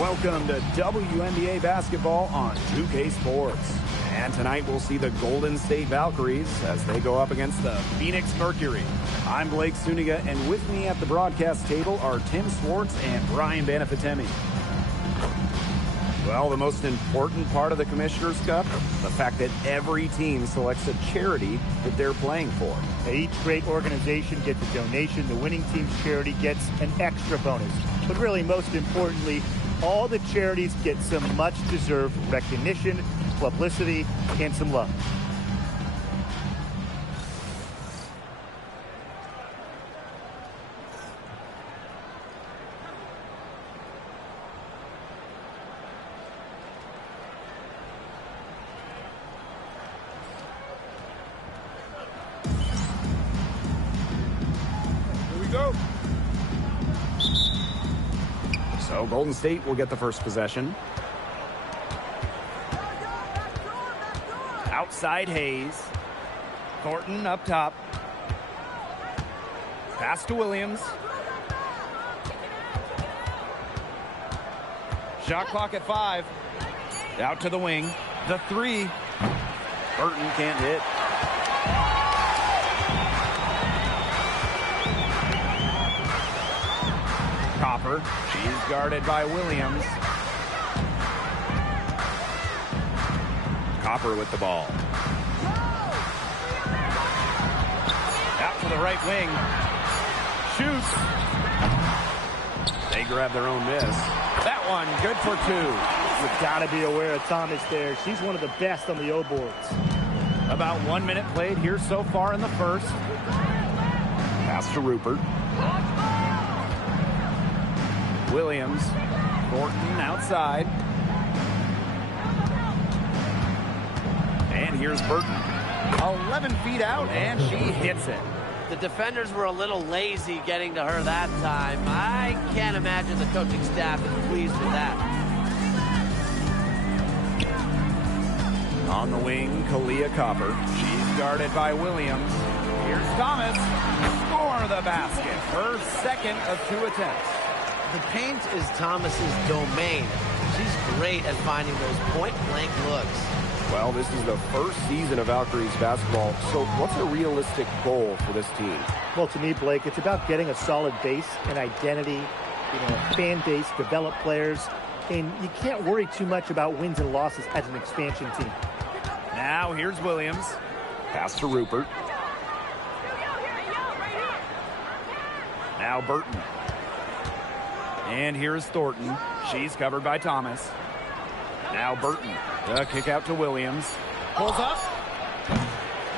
Welcome to WNBA basketball on 2K Sports. And tonight we'll see the Golden State Valkyries as they go up against the Phoenix Mercury. I'm Blake Suniga, and with me at the broadcast table are Tim Swartz and Brian Banafitemi. Well, the most important part of the Commissioner's Cup, the fact that every team selects a charity that they're playing for. Each great organization gets a donation. The winning team's charity gets an extra bonus. But really, most importantly, all the charities get some much-deserved recognition, publicity, and some love. Here we go. So Golden State will get the first possession. Outside Hayes. Thornton up top. Pass to Williams. Shot clock at 5. Out to the wing. The 3. Burton can't hit. Copper. She's guarded by Williams. Copper with the ball. Out to the right wing. Shoots. They grab their own miss. That one good for 2. You've got to be aware of Thomas there. She's one of the best on the O boards. About 1 minute played here so far in the first. Pass to Rupert. Williams. Thornton outside. And here's Burton. 11 feet out, and she hits it. The defenders were a little lazy getting to her that time. I can't imagine the coaching staff is pleased with that. On the wing, Kalia Copper. She's guarded by Williams. Here's Thomas. Score the basket. Her second of 2 attempts. The paint is Thomas's domain. She's great at finding those point-blank looks. Well, this is the first season of Valkyries basketball, so what's a realistic goal for this team? Well, to me, Blake, it's about getting a solid base, an identity, a fan base, develop players, and you can't worry too much about wins and losses as an expansion team. Now here's Williams. Pass to Rupert. Now Burton. And here's Thornton. She's covered by Thomas. Now Burton. The kick out to Williams. Pulls up.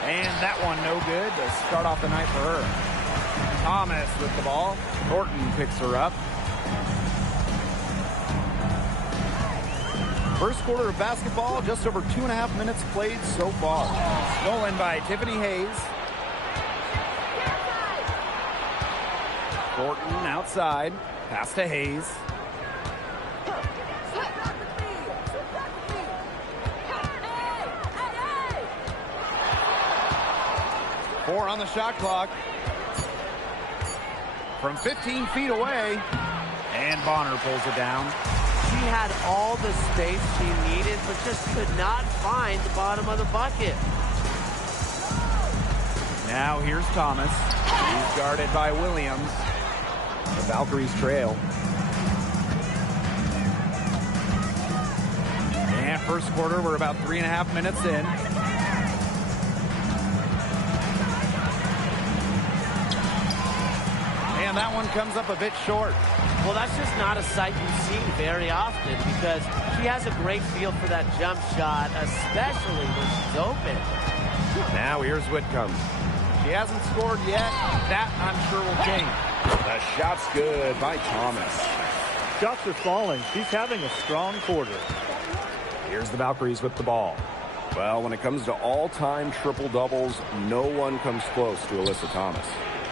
And that one no good to start off the night for her. Thomas with the ball. Thornton picks her up. First quarter of basketball, just over 2.5 minutes played so far. Stolen by Tiffany Hayes. Thornton outside. Pass to Hayes. Four on the shot clock. From 15 feet away. And Bonner pulls it down. She had all the space she needed, but just could not find the bottom of the bucket. Now here's Thomas. He's guarded by Williams. The Valkyries trail. And first quarter, we're about 3.5 minutes in. And that one comes up a bit short. Well, that's just not a sight you see very often because she has a great feel for that jump shot, especially when she's open. Now here's Whitcomb. She hasn't scored yet. That, I'm sure, will change. The shot's good by Thomas. Shots are falling. She's having a strong quarter. Here's the Valkyries with the ball. Well, when it comes to all-time triple-doubles, no one comes close to Alyssa Thomas.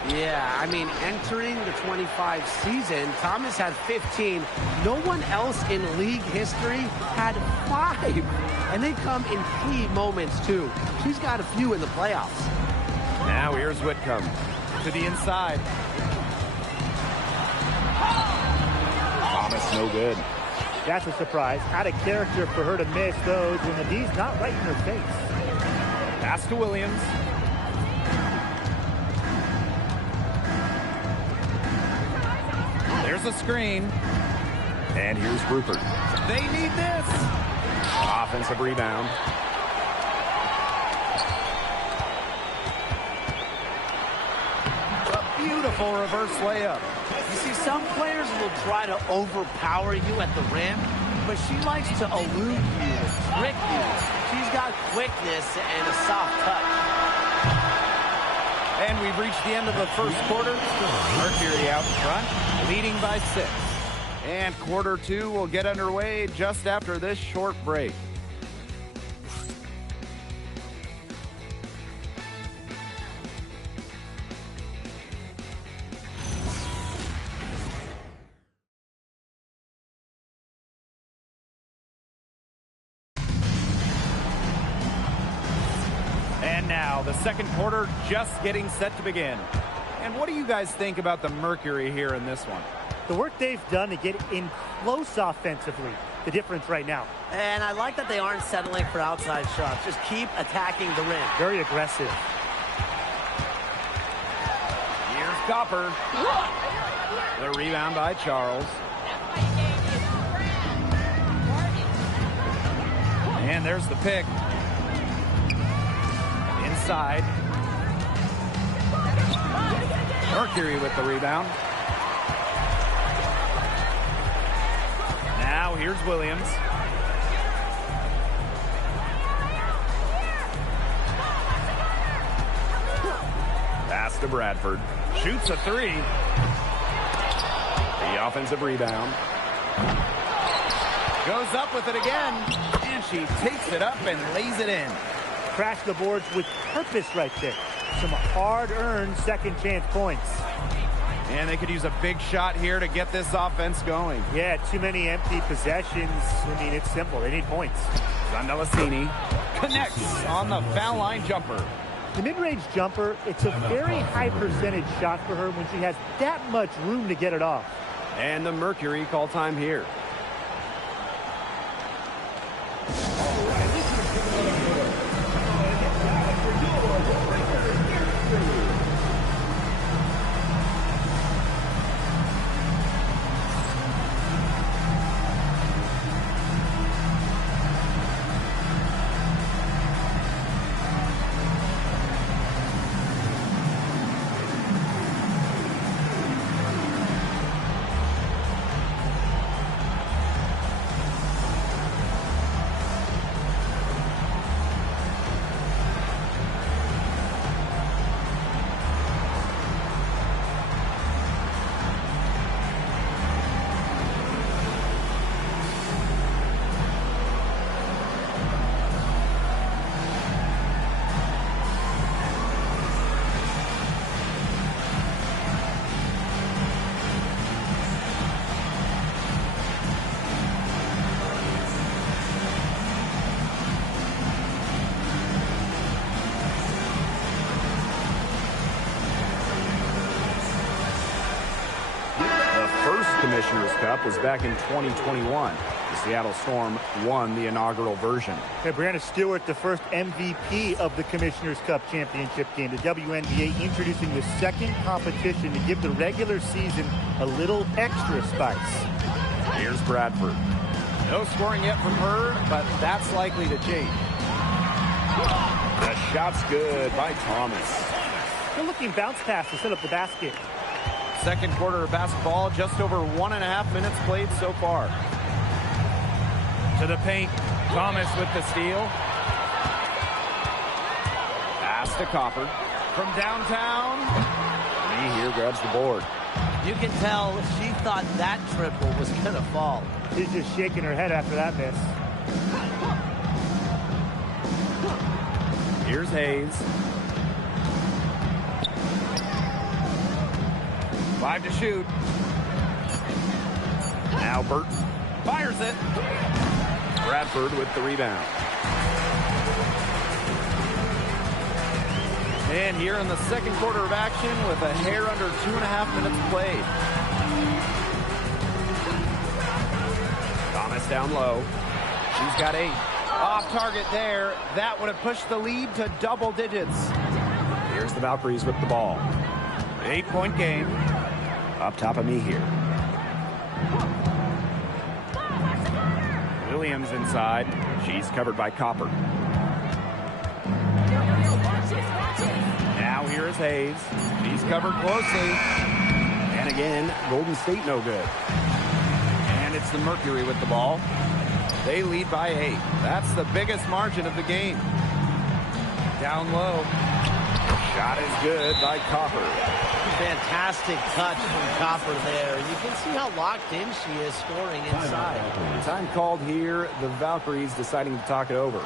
Yeah, I mean, entering the 25 season, Thomas had 15. No one else in league history had 5. And they come in key moments, too. She's got a few in the playoffs. Now here's Whitcomb to the inside. Thomas no good. That's a surprise. Out of character for her to miss those when the D's not right in her face. Pass to Williams. There's a screen. And here's Rupert. They need this. Offensive rebound. A beautiful reverse layup. You see, some players will try to overpower you at the rim, but she likes to elude you, trick you. She's got quickness and a soft touch. And we've reached the end of the first quarter. Mercury out front, leading by 6. And quarter 2 will get underway just after this short break. And now the second quarter just getting set to begin. And what do you guys think about the Mercury here in this one? The work they've done to get in close offensively, the difference right now. And I like that they aren't settling for outside shots. Just keep attacking the rim. Very aggressive. Here's Copper. The rebound by Charles. And there's the pick. Inside. Mercury with the rebound. Now here's Williams. Pass to Bradford. Shoots a 3. The offensive rebound. Goes up with it again. And she takes it up and lays it in. Crash the boards with purpose right there. Some hard-earned second chance points. And they could use a big shot here to get this offense going. Yeah, too many empty possessions. I mean, it's simple. They need points. Zandelasini connects on the foul line jumper. The mid-range jumper, it's a very high percentage shot for her when she has that much room to get it off. And the Mercury call time here. Commissioner's Cup was back in 2021. The Seattle Storm won the inaugural version. Hey, Brianna Stewart, the first MVP of the Commissioner's Cup championship game. The WNBA introducing the second competition to give the regular season a little extra spice. Here's Bradford. No scoring yet from her, but that's likely to change. The shot's good by Thomas. Good looking bounce pass to set up the basket. Second quarter of basketball, just over 1.5 minutes played so far. To the paint, Thomas with the steal. Pass to Copper. From downtown, Lee here grabs the board. You can tell she thought that triple was going to fall. She's just shaking her head after that miss. Here's Hayes. 5 to shoot. Now Burton fires it. Bradford with the rebound. And here in the second quarter of action with a hair under 2.5 minutes played. Thomas down low. She's got 8. Off target there. That would have pushed the lead to double digits. Here's the Valkyries with the ball. 8-point game. Up top of me here. Williams inside. She's covered by Copper. Now here is Hayes. She's covered closely. And again, Golden State no good. And it's the Mercury with the ball. They lead by 8. That's the biggest margin of the game. Down low. Shot is good by Copper. Fantastic touch from Copper there. You can see how locked in she is scoring inside. Time called here. The Valkyries deciding to talk it over.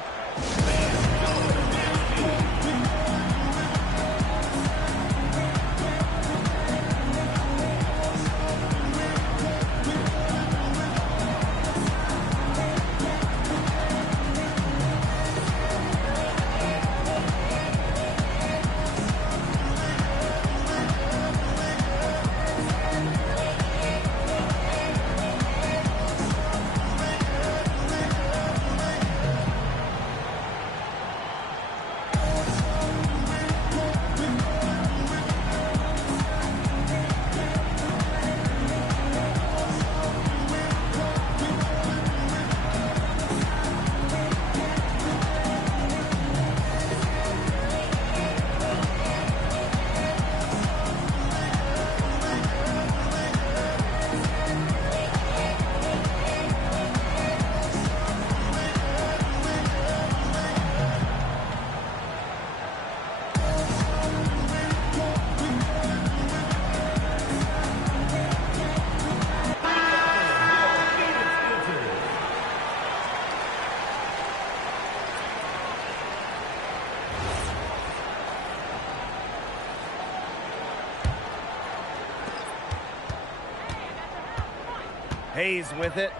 Hayes with it.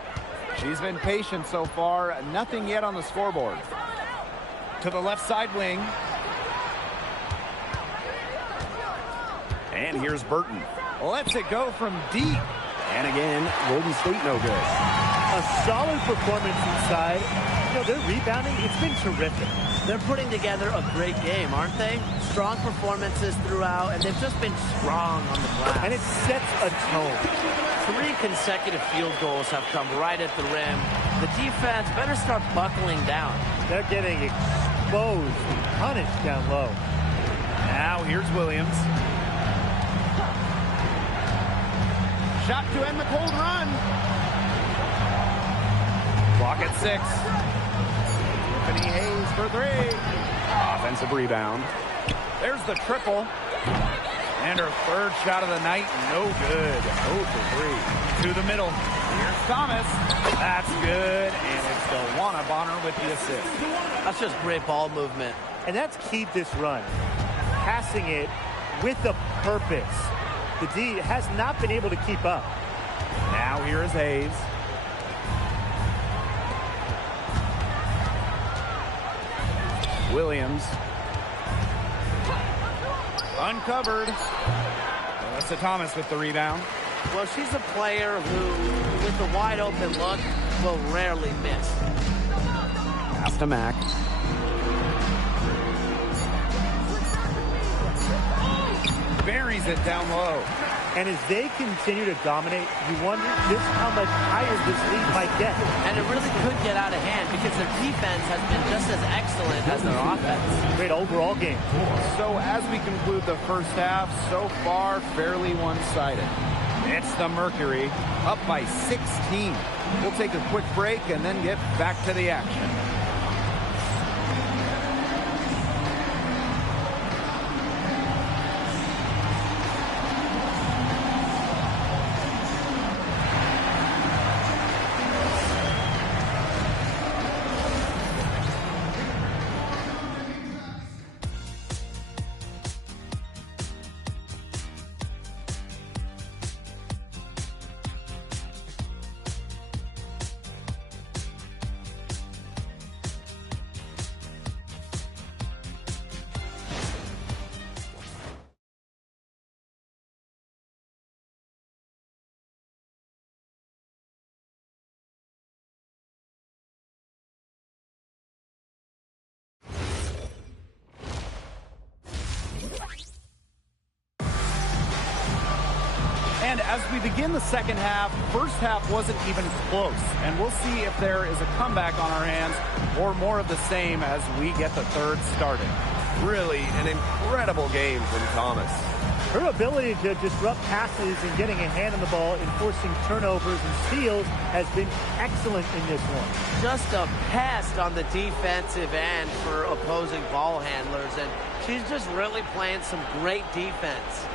She's been patient so far. Nothing yet on the scoreboard. To the left side wing. And here's Burton. Lets it go from deep. And again, Golden State no good. A solid performance inside. You know, their rebounding, it's been terrific. They're putting together a great game, aren't they? Strong performances throughout, and they've just been strong on the glass. And it sets a tone. 3 consecutive field goals have come right at the rim. The defense better start buckling down. They're getting exposed, punished down low. Now here's Williams. Shot to end the cold run. Clock at 6. Tiffany Hayes for 3. Offensive rebound. There's the triple. And her 3rd shot of the night, no good. 0 for 3. To the middle. Here's Thomas. That's good. And it's DeWanna Bonner with the assist. That's just great ball movement. And that's keyed this run. Passing it with a purpose. The D has not been able to keep up. Now here is Hayes. Williams. Uncovered. Melissa Thomas with the rebound. Well, she's a player who, with the wide open look, will rarely miss. Pass to Mack. Buries it down low. And as they continue to dominate, you wonder just how much higher this lead might get. And it really could get out of hand because their defense has been just as excellent as their offense. Great overall game. So as we conclude the first half, so far fairly one-sided. It's the Mercury up by 16. We'll take a quick break and then get back to the action. As we begin the second half, first half wasn't even close, and we'll see if there is a comeback on our hands or more of the same as we get the third started. Really an incredible game from Thomas. Her ability to disrupt passes and getting a hand on the ball, enforcing turnovers and steals has been excellent in this one. Just a pest on the defensive end for opposing ball handlers, and she's just really playing some great defense.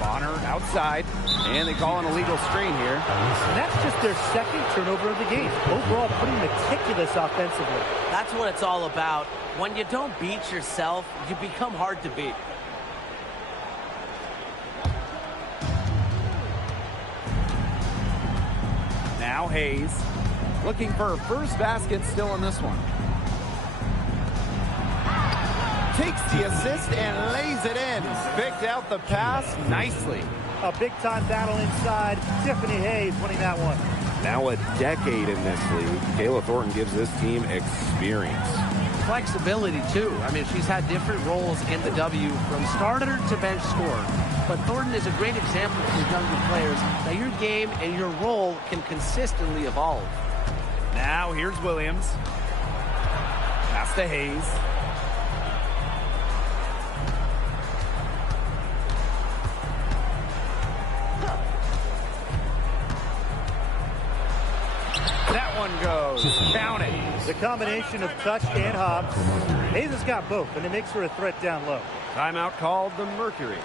Bonner outside, and they call an illegal screen here. And that's just their second turnover of the game. Overall, pretty meticulous offensively. That's what it's all about. When you don't beat yourself, you become hard to beat. Now Hayes looking for her first basket still in this one. Takes the assist and lays it in. Picked out the pass nicely. A big-time battle inside. Tiffany Hayes winning that one. Now a decade in this league, Kayla Thornton gives this team experience. Flexibility, too. I mean, she's had different roles in the W from starter to bench scorer. But Thornton is a great example for younger players that your game and your role can consistently evolve. Now here's Williams. Pass to Hayes. That one goes. Count it. The combination of touch and hops. Hayes has got both, and it makes her a threat down low. Timeout called the Mercury.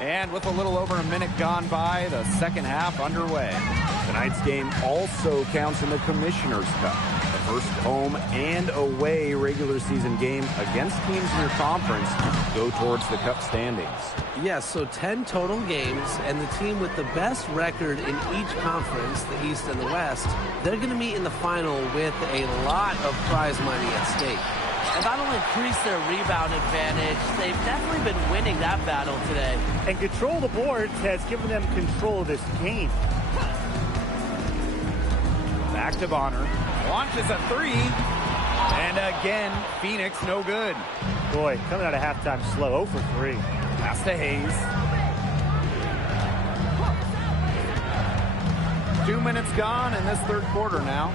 And with a little over a minute gone by, the second half underway. Tonight's game also counts in the Commissioner's Cup, the first home and away regular season game against teams in your conference go towards the Cup standings. Yes, so 10 total games, and the team with the best record in each conference, the East and the West, they're going to meet in the final with a lot of prize money at stake. And that'll increase their rebound advantage. They've definitely been winning that battle today. And control the boards has given them control of this game. Back to Bonner. Launches a three. And again, Phoenix no good. Boy, coming out of halftime slow, 0 for 3. Pass to Hayes. 2 minutes gone in this third quarter now.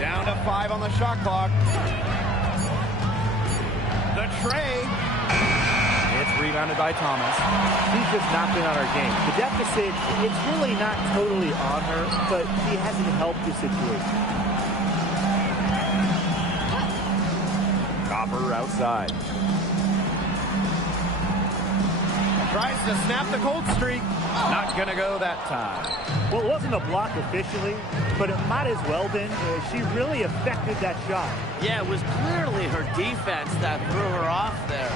Down to 5 on the shot clock. The tray. It's rebounded by Thomas. She's just not been on her game. The deficit, it's really not totally on her, but she hasn't helped the situation. Copper outside. Tries to snap the cold streak. Not going to go that time. Well, it wasn't a block officially, but it might as well been. She really affected that shot. Yeah, it was clearly her defense that threw her off there.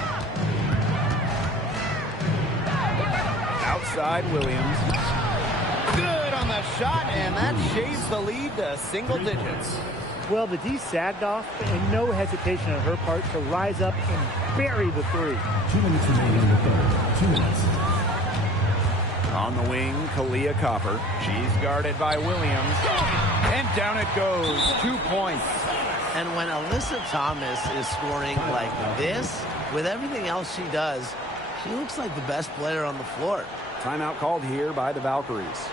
Outside Williams. Good on the shot, and that shaves the lead to single digits. Well, the D sagged off, and no hesitation on her part to rise up and bury the three. 2 minutes remaining in the third. 2 minutes. On the wing, Kalia Copper. She's guarded by Williams. And down it goes. 2 points. And when Alyssa Thomas is scoring like this, with everything else she does, she looks like the best player on the floor. Timeout called here by the Valkyries.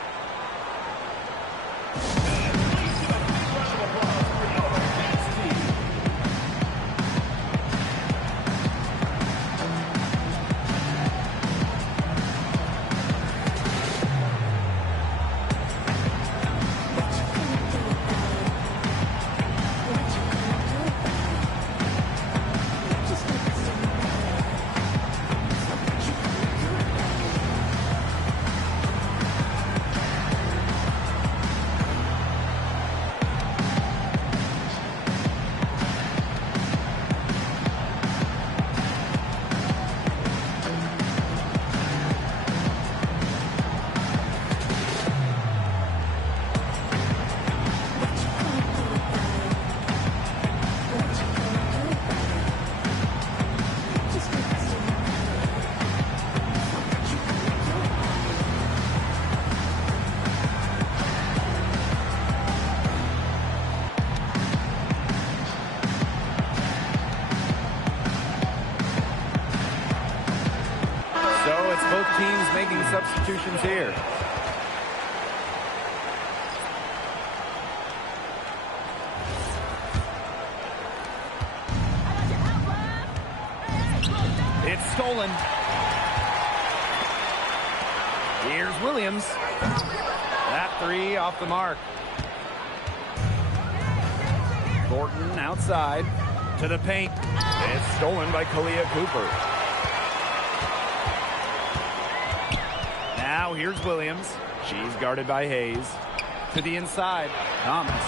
Both teams making substitutions here. It's stolen. Here's Williams. That three off the mark. Thornton outside to the paint. It's stolen by Kalia Cooper. Now here's Williams. She's guarded by Hayes. To the inside, Thomas.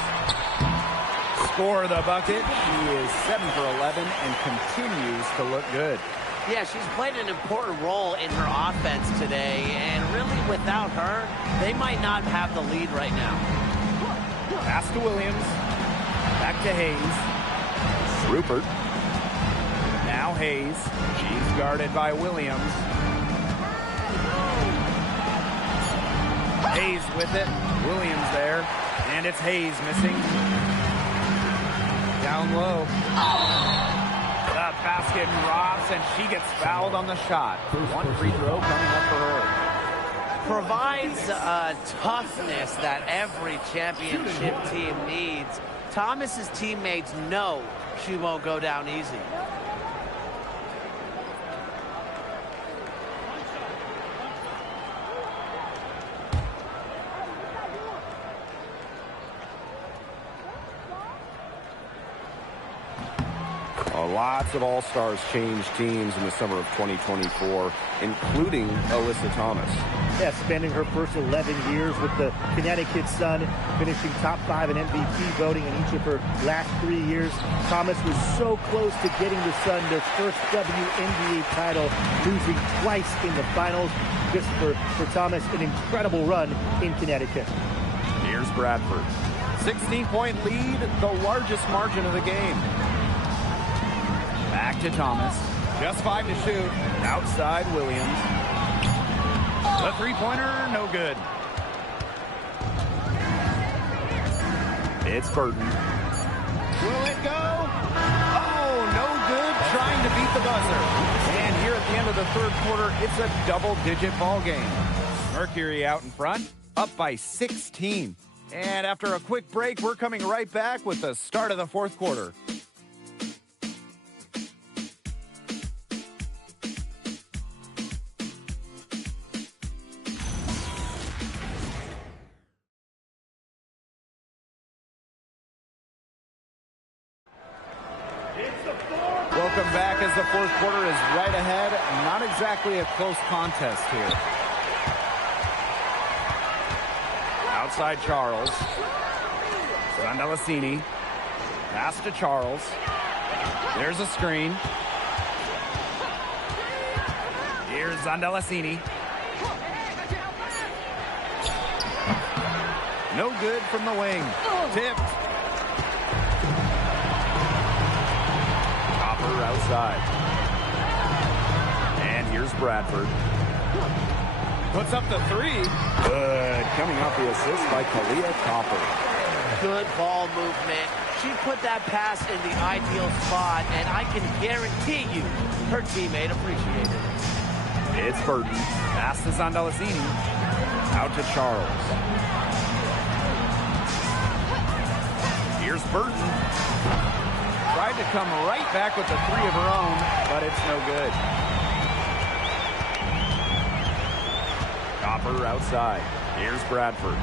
Score the bucket. She is 7 for 11 and continues to look good. Yeah, she's played an important role in her offense today, and really without her, they might not have the lead right now. Pass to Williams. Back to Hayes. Rupert. Now Hayes. She's guarded by Williams. Hayes with it. Williams there. And it's Hayes missing. Down low. The basket drops, and she gets fouled on the shot. One free throw coming up for her. Provides a toughness that every championship team needs. Thomas's teammates know she won't go down easy. Lots of All-Stars changed teams in the summer of 2024, including Alyssa Thomas. Yeah, spending her first 11 years with the Connecticut Sun, finishing top 5 in MVP voting in each of her last 3 years. Thomas was so close to getting the Sun their first WNBA title, losing twice in the finals. Just for Thomas, an incredible run in Connecticut. Here's Bradford. 16-point lead, the largest margin of the game. Back to Thomas. Just 5 to shoot. Outside Williams. The three-pointer, no good. It's Burton. Will it go? Oh, no good. Trying to beat the buzzer. And here at the end of the third quarter, it's a double-digit ball game. Mercury out in front, up by 16. And after a quick break, we're coming right back with the start of the fourth quarter. Welcome back as the fourth quarter is right ahead. Not exactly a close contest here. Outside Charles. Zandalasini. Pass to Charles. There's a screen. Here's Zandalasini. No good from the wing. Tipped. Copper outside. And here's Bradford. Puts up the three. Good. Coming off the assist by Kalia Copper. Good ball movement. She put that pass in the ideal spot, and I can guarantee you her teammate appreciated it. It's Burton. Pass to Sandalacini. Out to Charles. Here's Burton. Tried to come right back with the three of her own, but it's no good. Copper outside. Here's Bradford.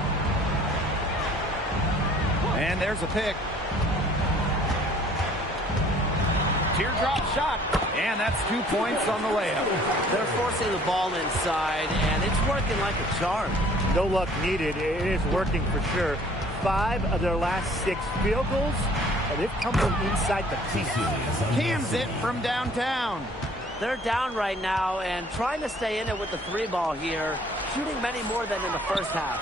And there's a pick. Teardrop shot. And that's 2 points on the layup. They're forcing the ball inside, and it's working like a charm. No luck needed. It is working for sure. 5 of their last 6 field goals, and they've come from inside the paint. Cams it from downtown. They're down right now and trying to stay in it with the 3 ball here, shooting many more than in the first half.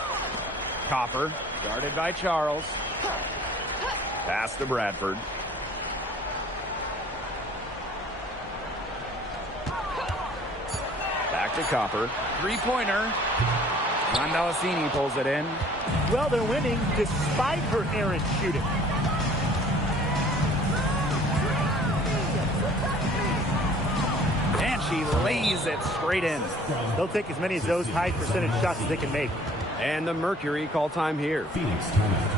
Copper, guarded by Charles. Pass to Bradford. Back to Copper. Three-pointer. Sandalacini pulls it in. Well, they're winning despite her errant shooting. And she lays it straight in. They'll take as many of those high percentage shots as they can make. And the Mercury call time here. Phoenix timeout.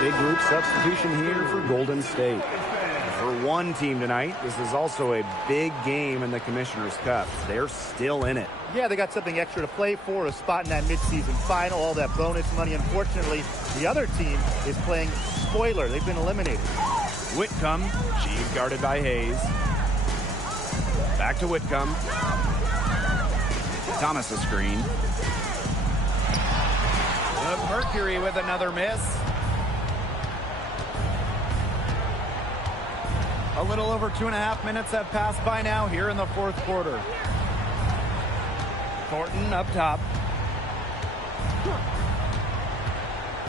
Big group substitution here for Golden State. For one team tonight, this is also a big game in the Commissioner's Cup. They're still in it. Yeah, they got something extra to play for, a spot in that midseason final, all that bonus money. Unfortunately, the other team is playing spoiler. They've been eliminated. Whitcomb, she's guarded by Hayes. Back to Whitcomb. Thomas a screen. The Mercury with another miss. A little over 2.5 minutes have passed by now here in the fourth quarter. Thornton up top.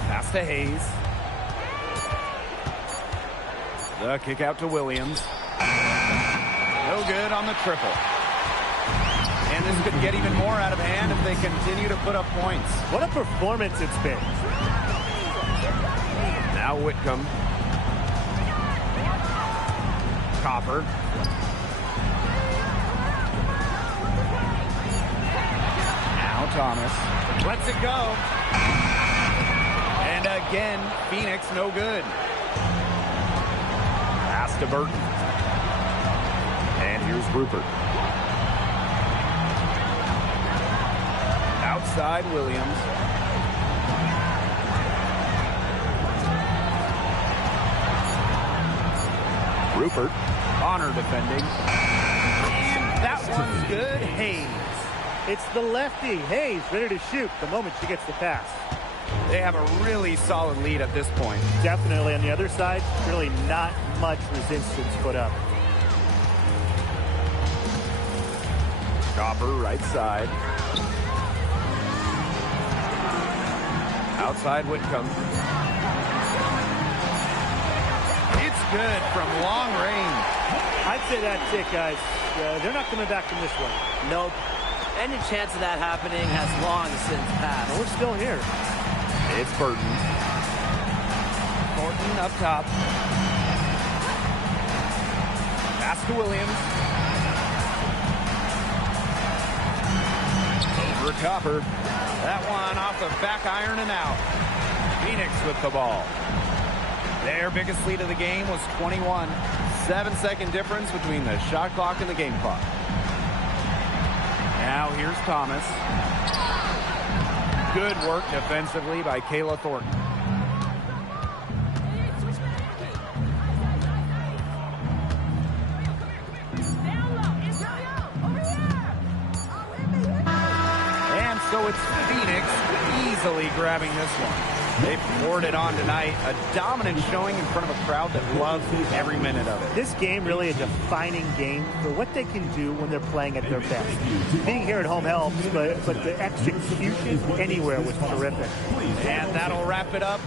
Pass to Hayes. The kick out to Williams. No good on the triple. And this could get even more out of hand if they continue to put up points. What a performance it's been. Now Whitcomb. Copper. Now Thomas lets it go. And again, Phoenix no good. Pass to Burton. And here's Rupert. Outside Williams. Rupert. Honor defending. And that one's good. Hayes. It's the lefty, Hayes, ready to shoot the moment she gets the pass. They have a really solid lead at this point. Definitely on the other side, really not much resistance put up. Copper right side. Outside Whitcomb. It's good from long range. I'd say that's it, guys. They're not coming back from this one. Nope. Any chance of that happening has long since passed. But we're still here. It's Burton. Thornton up top. Pass to Williams. Over Copper. That one off the back iron and out. Phoenix with the ball. Their biggest lead of the game was 21. 7-second difference between the shot clock and the game clock. Now here's Thomas. Good work defensively by Kayla Thornton. And so it's Phoenix easily grabbing this one. They poured it on tonight. A dominant showing in front of a crowd that loves every minute of it. This game really a defining game for what they can do when they're playing at their best. Being here at home helps, but the execution anywhere was terrific. And that'll wrap it up.